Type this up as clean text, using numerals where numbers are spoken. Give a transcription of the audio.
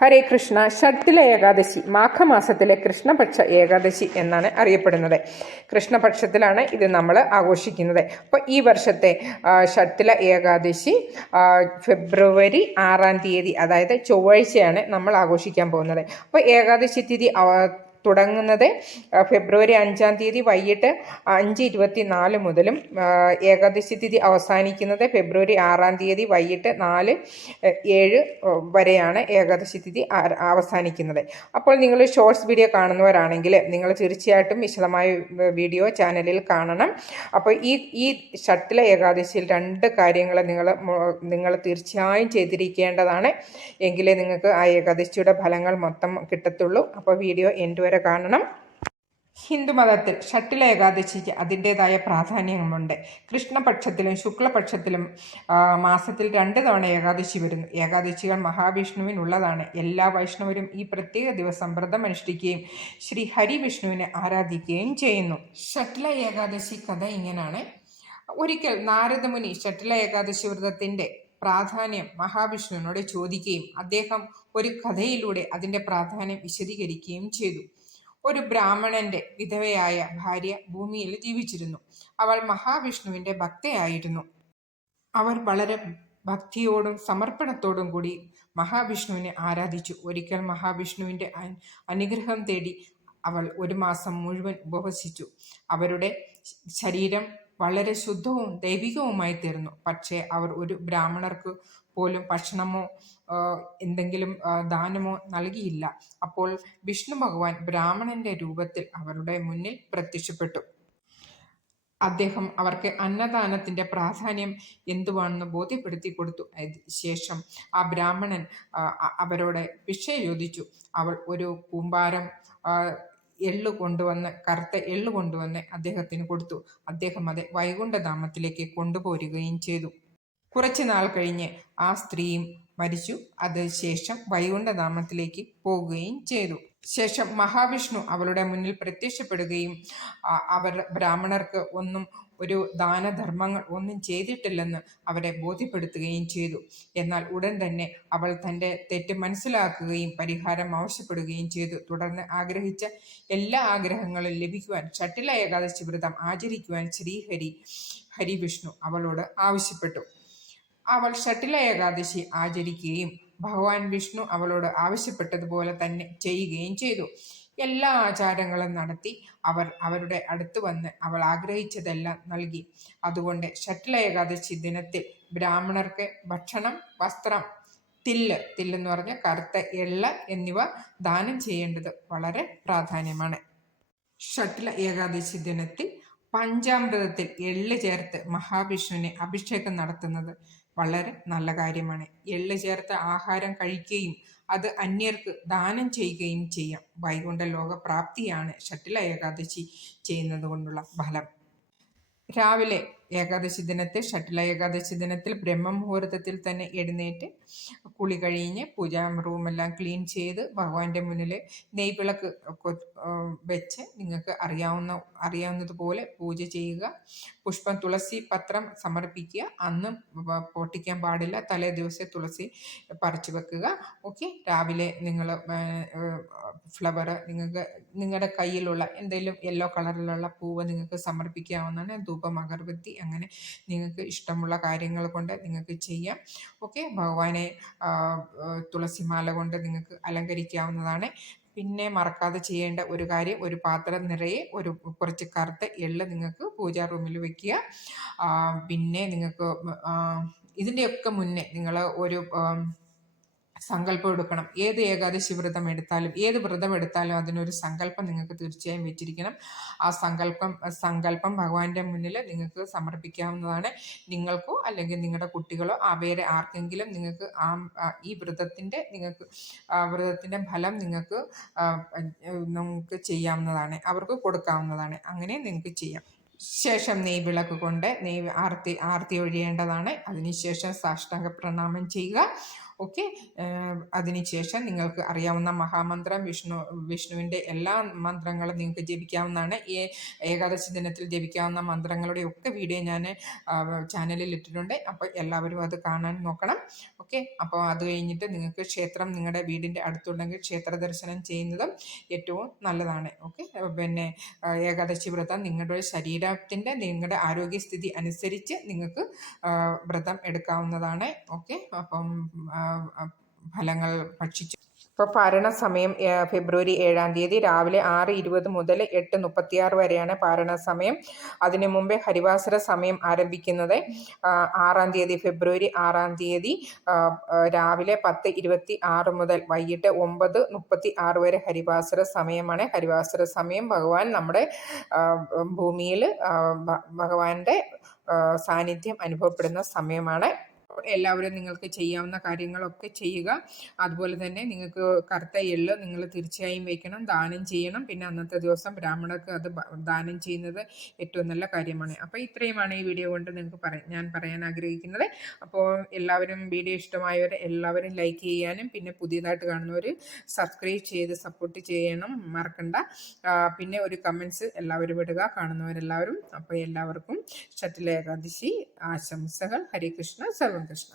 ഹരേ കൃഷ്ണ. ഷട്ടില ഏകാദശി മാഘമാസത്തിലെ കൃഷ്ണപക്ഷ ഏകാദശി എന്നാണ് അറിയപ്പെടുന്നത്. കൃഷ്ണപക്ഷത്തിലാണ് ഇത് നമ്മൾ ആഘോഷിക്കുന്നത്. അപ്പോൾ ഈ വർഷത്തെ ഷട്ടില ഏകാദശി ഫെബ്രുവരി 6-ാം തീയതി, അതായത് ചൊവ്വാഴ്ചയാണ് നമ്മൾ ആഘോഷിക്കാൻ പോകുന്നത്. അപ്പോൾ ഏകാദശി തിഥി തുടങ്ങുന്നത് ഫെബ്രുവരി 5-ാം തീയതി വൈകിട്ട് 5:24 മുതലും ഏകാദശി തിഥി അവസാനിക്കുന്നത് ഫെബ്രുവരി 6-ാം തീയതി വൈകിട്ട് 4:07 വരെയാണ് ഏകാദശി തിഥി അവസാനിക്കുന്നത്. അപ്പോൾ നിങ്ങൾ ഷോർട്സ് വീഡിയോ കാണുന്നവരാണെങ്കിൽ നിങ്ങൾ തീർച്ചയായിട്ടും വിശദമായ വീഡിയോ ചാനലിൽ കാണണം. അപ്പോൾ ഈ ഷട്ടില ഏകാദശിയിൽ 2 കാര്യങ്ങൾ നിങ്ങൾ തീർച്ചയായും ചെയ്തിരിക്കേണ്ടതാണ്. എങ്കിലേ നിങ്ങൾക്ക് ആ ഏകാദശിയുടെ ഫലങ്ങൾ മൊത്തം കിട്ടത്തുള്ളൂ. അപ്പോൾ വീഡിയോ എൻഡ് വരെ കാണണം. ഹിന്ദുമതത്തിൽ ഷട്ടില ഏകാദശിക്ക് അതിൻ്റെതായ പ്രാധാന്യമുണ്ട്. കൃഷ്ണപക്ഷത്തിലും ശുക്ലപക്ഷത്തിലും മാസത്തിൽ 2 തവണ ഏകാദശി വരുന്നു. ഏകാദശികൾ മഹാവിഷ്ണുവിനുള്ളതാണ്. എല്ലാ വൈഷ്ണവരും ഈ പ്രത്യേക ദിവസം വ്രതമനുഷ്ഠിക്കുകയും ശ്രീ ഹരിവിഷ്ണുവിനെ ആരാധിക്കുകയും ചെയ്യുന്നു. ഷട്ടില ഏകാദശി കഥ ഇങ്ങനെയാണ്. ഒരിക്കൽ നാരദമുനി ഷട്ടില ഏകാദശി വ്രതത്തിൻ്റെ പ്രാധാന്യം മഹാവിഷ്ണുവിനോട് ചോദിക്കുകയും അദ്ദേഹം ഒരു കഥയിലൂടെ അതിൻ്റെ പ്രാധാന്യം വിശദീകരിക്കുകയും ചെയ്തു. ഒരു ബ്രാഹ്മണന്റെ വിധവയായ ഭാര്യ ഭൂമിയിൽ ജീവിച്ചിരുന്നു. അവൾ മഹാവിഷ്ണുവിന്റെ ഭക്തയായിരുന്നു. അവർ വളരെ ഭക്തിയോടും സമർപ്പണത്തോടും കൂടി മഹാവിഷ്ണുവിനെ ആരാധിച്ചു. ഒരിക്കൽ മഹാവിഷ്ണുവിന്റെ അനുഗ്രഹം തേടി അവൾ 1 മാസം മുഴുവൻ ഉപവസിച്ചു. അവരുടെ ശരീരം വളരെ ശുദ്ധവും ദൈവികവുമായി തീർന്നു. പക്ഷേ അവർ ഒരു ബ്രാഹ്മണർക്ക് പോലും ഭക്ഷണമോ എന്തെങ്കിലും ദാനമോ നൽകിയില്ല. അപ്പോൾ വിഷ്ണു ഭഗവാൻ ബ്രാഹ്മണന്റെ രൂപത്തിൽ അവരുടെ മുന്നിൽ പ്രത്യക്ഷപ്പെട്ടു. അദ്ദേഹം അവർക്ക് അന്നദാനത്തിന്റെ പ്രാധാന്യം എന്തുവാണെന്ന് ബോധ്യപ്പെടുത്തി കൊടുത്തു. ശേഷം ആ ബ്രാഹ്മണൻ അവരോട് ഭിക്ഷ ചോദിച്ചു. അവൾ ഒരു കൂമ്പാരം കറുത്ത എള്ളു കൊണ്ടുവന്ന് അദ്ദേഹത്തിന് കൊടുത്തു. അദ്ദേഹം അത് വൈകുണ്ഠധാമത്തിലേക്ക് കൊണ്ടുപോരുകയും ചെയ്തു. കുറച്ചു നാൾ കഴിഞ്ഞ് ആ സ്ത്രീയും മരിച്ചു. അത് ശേഷം വൈകുണ്ഠധാമത്തിലേക്ക് പോകുകയും ചെയ്തു. ശേഷം മഹാവിഷ്ണു അവളുടെ മുന്നിൽ പ്രത്യക്ഷപ്പെടുകയും അവർ ബ്രാഹ്മണർക്ക് ഒരു ദാനധർമ്മങ്ങൾ ഒന്നും ചെയ്തിട്ടില്ലെന്ന് അവരെ ബോധ്യപ്പെടുത്തുകയും ചെയ്തു. എന്നാൽ ഉടൻ തന്നെ അവൾ തൻ്റെ തെറ്റ് മനസ്സിലാക്കുകയും പരിഹാരം ആവശ്യപ്പെടുകയും ചെയ്തു. തുടർന്ന് ആഗ്രഹിച്ച എല്ലാ ആഗ്രഹങ്ങളും ലഭിക്കുവാൻ ഷട്ടില ഏകാദശി വ്രതം ആചരിക്കുവാൻ ഹരിവിഷ്ണു അവളോട് ആവശ്യപ്പെട്ടു. അവൾ ഷട്ടില ഏകാദശി ആചരിക്കുകയും ഭഗവാൻ വിഷ്ണു അവളോട് ആവശ്യപ്പെട്ടതുപോലെ തന്നെ ചെയ്യുകയും ചെയ്തു. എല്ലാ ആചാരങ്ങളും നടത്തി അവർ അവരുടെ അടുത്ത് വന്ന് അവൾ ആഗ്രഹിച്ചതെല്ലാം നൽകി. അതുകൊണ്ട് ഷട്ടില ഏകാദശി ദിനത്തിൽ ബ്രാഹ്മണർക്ക് ഭക്ഷണം, വസ്ത്രം, തില്ലെന്ന് പറഞ്ഞ കറുത്ത എള്ള് എന്നിവ ദാനം ചെയ്യേണ്ടത് വളരെ പ്രാധാന്യമാണ്. ഷട്ടില ഏകാദശി ദിനത്തിൽ പഞ്ചാമൃതത്തിൽ എള്ള് ചേർത്ത് മഹാവിഷ്ണുവിനെ അഭിഷേകം നടത്തുന്നത് വളരെ നല്ല കാര്യമാണ്. എള്ള് ചേർത്ത ആഹാരം കഴിക്കുകയും അത് അന്യർക്ക് ദാനം ചെയ്യുകയും ചെയ്യാം. വൈകുണ്ഠ ലോക പ്രാപ്തിയാണ് ഷട്ടില ഏകാദശി ചെയ്യുന്നത് കൊണ്ടുള്ള ഫലം. രാവിലെ ഷട്ടില ഏകാദശി ദിനത്തിൽ ബ്രഹ്മമുഹൂർത്തത്തിൽ തന്നെ എഴുന്നേറ്റ് കുളി കഴിഞ്ഞ് പൂജാ റൂമെല്ലാം ക്ലീൻ ചെയ്ത് ഭഗവാന്റെ മുന്നിൽ നെയ്വിളക്ക് വെച്ച് നിങ്ങൾക്ക് അറിയാവുന്നതുപോലെ പൂജ ചെയ്യുക. പുഷ്പം, തുളസി പത്രം സമർപ്പിക്കുക. അന്ന് പൊട്ടിക്കാൻ പാടില്ല. തലേ ദിവസം തുളസി പറിച്ചു വെക്കുക. ഓക്കെ. രാവിലെ നിങ്ങൾ ഫ്ലവർ നിങ്ങളുടെ കയ്യിലുള്ള എന്തെങ്കിലും യെല്ലോ കളറിലുള്ള പൂവ് നിങ്ങൾക്ക് സമർപ്പിക്കാവുന്നതാണ്. ധൂപം, അഗർബത്തി, അങ്ങനെ നിങ്ങൾക്ക് ഇഷ്ടമുള്ള കാര്യങ്ങൾ കൊണ്ട് നിങ്ങൾക്ക് ചെയ്യാം. ഓക്കെ. ഭഗവാനെ തുളസിമാല കൊണ്ട് നിങ്ങൾക്ക് അലങ്കരിക്കാവുന്നതാണ്. പിന്നെ മറക്കാതെ ചെയ്യേണ്ട ഒരു കാര്യം, ഒരു പാത്രം നിറയെ കുറച്ച് കറുത്ത എള്ള് നിങ്ങൾക്ക് പൂജാ റൂമിൽ വെക്കുക. പിന്നെ നിങ്ങൾക്ക് ഇതിൻ്റെയൊക്കെ മുന്നേ നിങ്ങൾ ഒരു സങ്കല്പം എടുക്കണം. ഏത് ഏകാദശി വ്രതം എടുത്താലും ഏത് വ്രതം എടുത്താലും അതിനൊരു സങ്കല്പം നിങ്ങൾക്ക് തീർച്ചയായും വെച്ചിരിക്കണം. ആ സങ്കല്പം ഭഗവാന്റെ മുന്നിൽ നിങ്ങൾക്ക് സമർപ്പിക്കാവുന്നതാണ്. നിങ്ങൾക്കോ അല്ലെങ്കിൽ നിങ്ങളുടെ കുട്ടികളോ വേറെ ആർക്കെങ്കിലും നിങ്ങൾക്ക് ഈ വ്രതത്തിൻ്റെ ഫലം നിങ്ങൾക്ക് ചെയ്യാവുന്നതാണ്. അവർക്ക് കൊടുക്കാവുന്നതാണ്. അങ്ങനെ നിങ്ങൾക്ക് ചെയ്യാം. ശേഷം നെയ്വിളക്ക് കൊണ്ട് ആർത്തി ഒഴിയേണ്ടതാണ്. അതിനുശേഷം സാഷ്ടാംഗ പ്രണാമം ചെയ്യുക. ഓക്കെ. അതിനുശേഷം നിങ്ങൾക്ക് അറിയാവുന്ന മഹാമന്ത്രം, വിഷ്ണുവിൻ്റെ എല്ലാ മന്ത്രങ്ങളും നിങ്ങൾക്ക് ജപിക്കാവുന്നതാണ്. ഏകാദശി ദിനത്തിൽ ജപിക്കാവുന്ന മന്ത്രങ്ങളുടെ ഒക്കെ വീഡിയോ ഞാൻ ചാനലിൽ ഇട്ടിട്ടുണ്ട്. അപ്പോൾ എല്ലാവരും അത് കാണാൻ നോക്കണം. ഓക്കെ. അപ്പോൾ അത് കഴിഞ്ഞിട്ട് നിങ്ങൾക്ക് ക്ഷേത്രം നിങ്ങളുടെ വീടിൻ്റെ അടുത്തുണ്ടെങ്കിൽ ക്ഷേത്ര ദർശനം ചെയ്യുന്നതും ഏറ്റവും നല്ലതാണ്. ഓക്കെ. പിന്നെ ഏകാദശി വ്രതം നിങ്ങളുടെ ശരീരത്തിൻ്റെ നിങ്ങളുടെ ആരോഗ്യസ്ഥിതി അനുസരിച്ച് നിങ്ങൾക്ക് വ്രതം എടുക്കാവുന്നതാണ്. ഓക്കെ. അപ്പം ഫലങ്ങൾ ഭക്ഷിച്ചു. ഇപ്പോൾ പാരണ സമയം ഫെബ്രുവരി 7-ാം തീയതി രാവിലെ 6:20 മുതൽ 8:36 വരെയാണ് പാരണ സമയം. അതിനു മുമ്പേ ഹരിവാസര സമയം ആരംഭിക്കുന്നത് 6-ാം തീയതി ഫെബ്രുവരി 6-ാം തീയതി രാവിലെ 10:26 മുതൽ വൈകിട്ട് 9:36 വരെ ഹരിവാസര സമയമാണ്. ഹരിവാസര സമയം ഭഗവാൻ നമ്മുടെ ഭൂമിയിൽ ഭഗവാന്റെ സാന്നിധ്യം അനുഭവപ്പെടുന്ന സമയമാണ്. എല്ലാവരും നിങ്ങൾക്ക് ചെയ്യാവുന്ന കാര്യങ്ങളൊക്കെ ചെയ്യുക. അതുപോലെ തന്നെ നിങ്ങൾക്ക് കറുത്ത എള്ള് നിങ്ങൾ തീർച്ചയായും വയ്ക്കണം, ദാനം ചെയ്യണം. പിന്നെ അന്നത്തെ ദിവസം ബ്രാഹ്മണർക്ക് അത് ദാനം ചെയ്യുന്നത് ഏറ്റവും നല്ല കാര്യമാണ്. അപ്പോൾ ഇത്രയുമാണ് ഈ വീഡിയോ കൊണ്ട് നിങ്ങൾക്ക് ഞാൻ പറയാൻ ആഗ്രഹിക്കുന്നത്. അപ്പോൾ എല്ലാവരും വീഡിയോ ഇഷ്ടമായവർ എല്ലാവരും ലൈക്ക് ചെയ്യാനും പിന്നെ പുതിയതായിട്ട് കാണുന്നവർ സബ്സ്ക്രൈബ് ചെയ്ത് സപ്പോർട്ട് ചെയ്യണം മറക്കണ്ട. പിന്നെ ഒരു കമൻസ് എല്ലാവരും ഇടുക, കാണുന്നവരെല്ലാവരും. അപ്പോൾ എല്ലാവർക്കും ഷട്ടിൽ ഏകാദശി ആശംസകൾ. ഹരേ കൃഷ്ണ, സർവം കൃഷ്ണ.